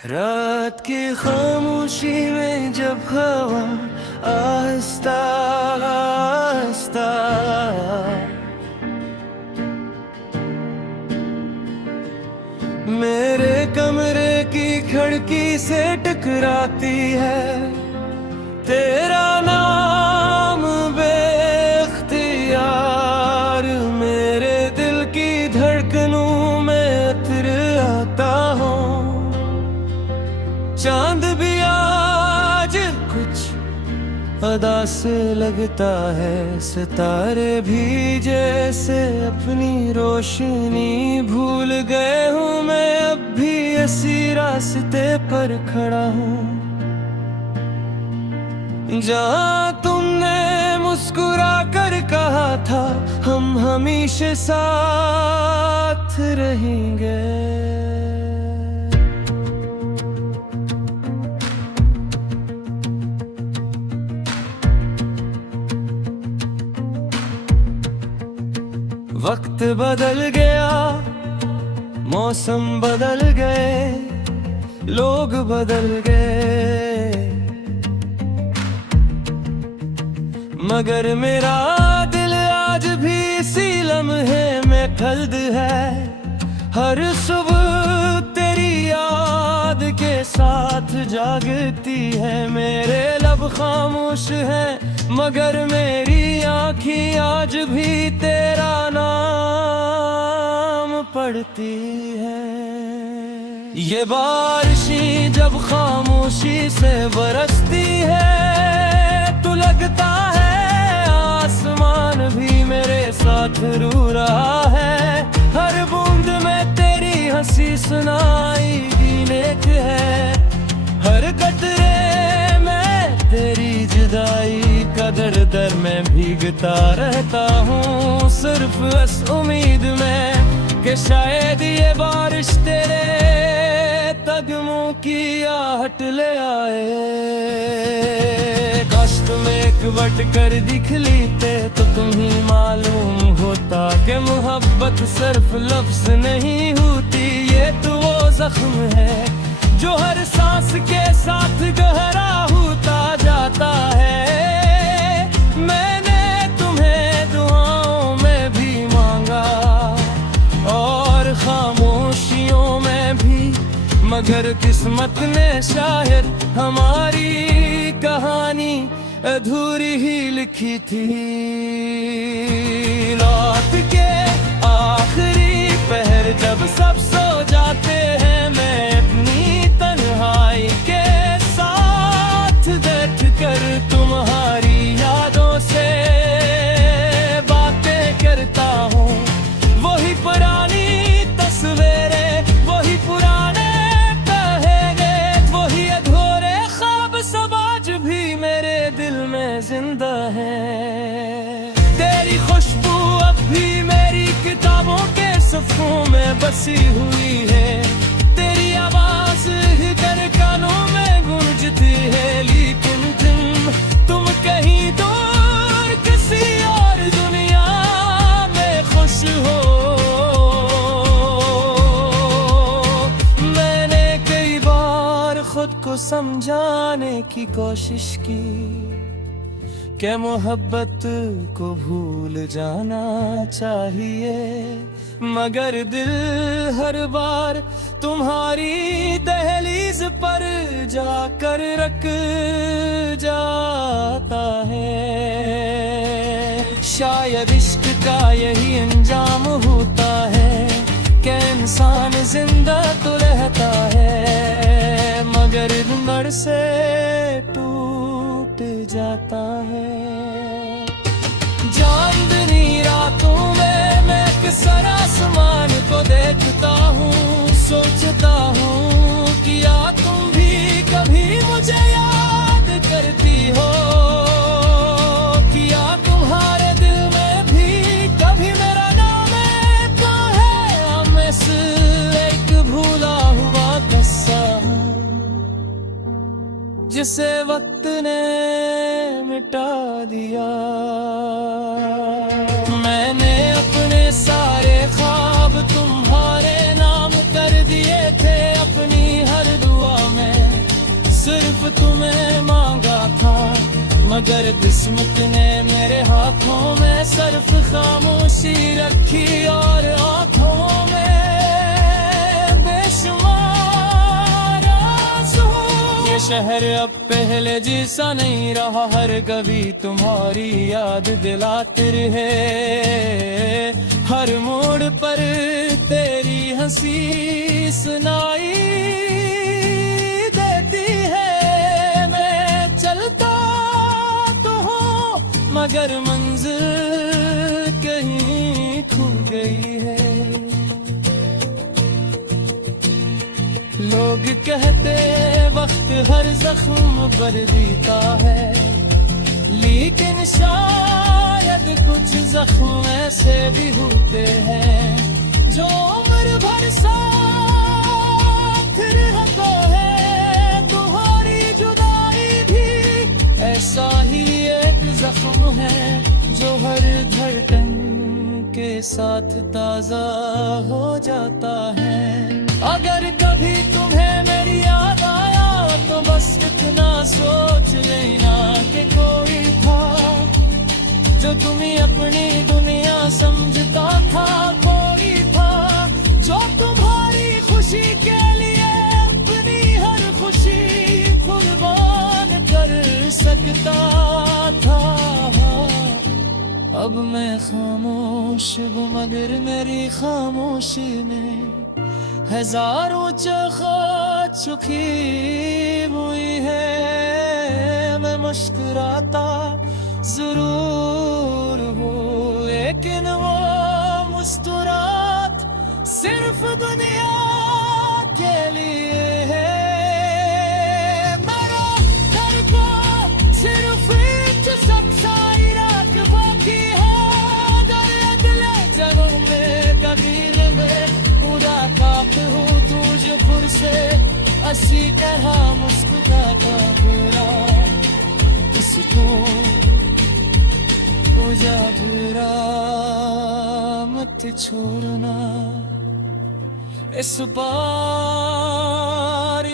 रात की खामोशी में जब हवा आहिस्ता आहिस्ता मेरे कमरे की खिड़की से टकराती है, तेरा नाम बेख्तियार मेरे दिल की धड़कनों में उतर आता हूँ। चांद भी आज कुछ अदा से लगता है, सितारे भी जैसे अपनी रोशनी भूल गए हूँ। मैं अब भी इसी रास्ते पर खड़ा हूँ जहाँ तुमने मुस्कुरा कर कहा था हम हमेशा साथ रहेंगे। वक्त बदल गया, मौसम बदल गए, लोग बदल गए, मगर मेरा दिल आज भी इसी लम्हे में खल्द है। हर सुबह तेरी याद के साथ जागती है, मेरे लब खामोश हैं मगर मेरी आँखें आज भी तेरा नाम पढ़ती है। ये बारिशें जब खामोशी से बरसती है तो लगता है आसमान भी मेरे साथ रो रहा है। हर बूंद में तेरी हंसी सुनाई नेक है, हर कतरे में तेरी जुदाई का दर में भीगता रहता हूँ, सिर्फ इस उम्मीद में कि शायद ये बारिश तेरे कदमों की आहट ले आए। काश तुम एक बट कर दिख लेते तो तुम्हें मालूम होता कि मोहब्बत सिर्फ लफ्ज नहीं होती, ये तो वो जख्म है जो हर सांस के साथ गहरा होता जाता है। मैंने तुम्हें दुआओं में भी मांगा और खामोशियों में भी, मगर किस्मत ने शायद हमारी कहानी अधूरी ही लिखी थी। रात के आखिरी पहर जब सब सो जाते हैं, मैं अपनी तन्हाई के साथ बैठ कर तुम्हारी यादों से बातें करता हूँ। वही पुरानी तस्वीरें, वही पुराने कहेंगे, वही अधूरे ख्वाब सब आज भी मेरे दिल में जिंदा है। तेरी खुशबू अब भी मेरी किताबों के सफ़ों में बसी हुई है, तेरी आवाज ही दर कानों में गूंजती है। लेकिन तुम कहीं दूर किसी और दुनिया में खुश हो। मैंने कई बार खुद को समझाने की कोशिश की क्या मोहब्बत को भूल जाना चाहिए, मगर दिल हर बार तुम्हारी दहलीज पर जाकर रख जाता है। शायद इश्क का यही अंजाम होता है कि इंसान जिंदा तो रहता है मगर उम्र से टूट जाता है। चांदनी रातों में मैं अक्सर आसमान को देखता हूँ, सोचता हूँ कि या तुम भी कभी मुझे याद करती हो, कि या तुम्हारे दिल में भी कभी मेरा नाम है। मैं एक भूला हुआ किस्सा जिसे वक्त ने मिटा दिया। मैंने अपने सारे ख्वाब तुम्हारे नाम कर दिए थे, अपनी हर दुआ तुम्हें मांगा था, मगर किस्मत ने मेरे हाथों में सिर्फ खामोशी रखी और आंखों में बेशुमार आंसू। ये शहर अब पहले जैसा नहीं रहा, हर कभी तुम्हारी याद दिलाती रहे। हर मोड़ पर तेरी हंसी सुनाई देती है। मैं चलता तो हूँ मगर मंजिल कहीं खो गई है। लोग कहते वक्त हर जख्म पर बीता है, लेकिन शायद कुछ जख्म ऐसे भी होते हैं जो उम्र भर साथ रहता है। तुम्हारी जुदाई भी ऐसा ही एक जख्म है जो हर धड़कन के साथ ताजा हो जाता है। अगर कभी तुम्हें मेरी याद आया तो बस इतना सोच लेना कि कोई था जो तुम्हें अपनी दुनिया समझता था। कोई था जो तुम्हारी खुशी के लिए अपनी हर खुशी कुर्बान कर सकता था। अब मैं खामोश हूँ मगर मेरी खामोशी में हजारों चखत छुपी हुई है। मैं मुस्कुराता जरूर हूँ लेकिन वो मुस्कुरात सिर्फ दुनिया के लिए है। मेरा घर को सिर्फ एक सबसा बाकी है। अगर अगले जन्म में कबीर में पूरा काट हूँ तुझपुर से अच्छी तरह मुस्कुराता पूरा इसको पूजा पूरा मत छोड़ना। इस बार